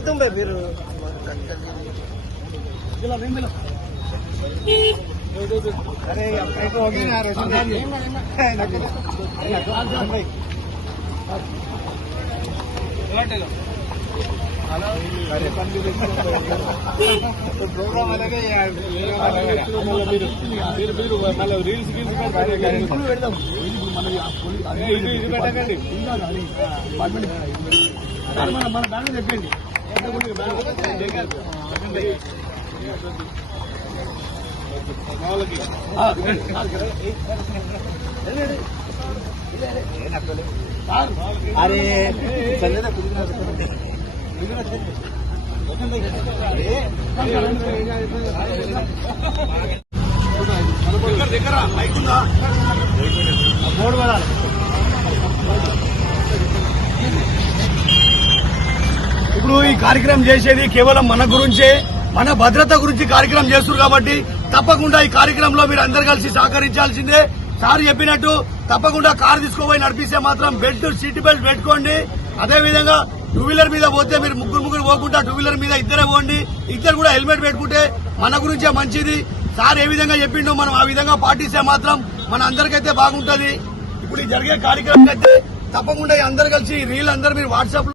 तुम फिर अरे होगी ना प्रोग्राम अलग रील्स పెడదాం మన బ్యానర్ చెప్పండి अरे बोर्ड वाला ఇప్పుడు ఈ కార్యక్రమం చేసేది కేవలం మన గురించే మన భద్రత గురించి కార్యక్రమం చేస్తున్నారు కాబట్టి తప్పకుండా ఈ కార్యక్రమంలో మీరు అందరు కలిసి సహకరించాల్సిందే. సార్ చెప్పినట్టు తప్పకుండా కారు తీసుకోపోయి నడిపిస్తే మాత్రం సీట్ బెల్ట్ పెట్టుకోండి. అదేవిధంగా టూ వీలర్ మీద పోతే మీరు ముగ్గురు పోకుండా టూ వీలర్ మీద ఇద్దరే పోండి. ఇద్దరు కూడా హెల్మెట్ పెట్టుకుంటే మన గురించే మంచిది. సార్ ఏ విధంగా చెప్పిండో మనం ఆ విధంగా పాటిస్తే మాత్రం మన అందరికైతే బాగుంటది. ఇప్పుడు ఈ జరిగే కార్యక్రమం అయితే తప్పకుండా అందరు కలిసి రీల్ అందరు మీరు వాట్సాప్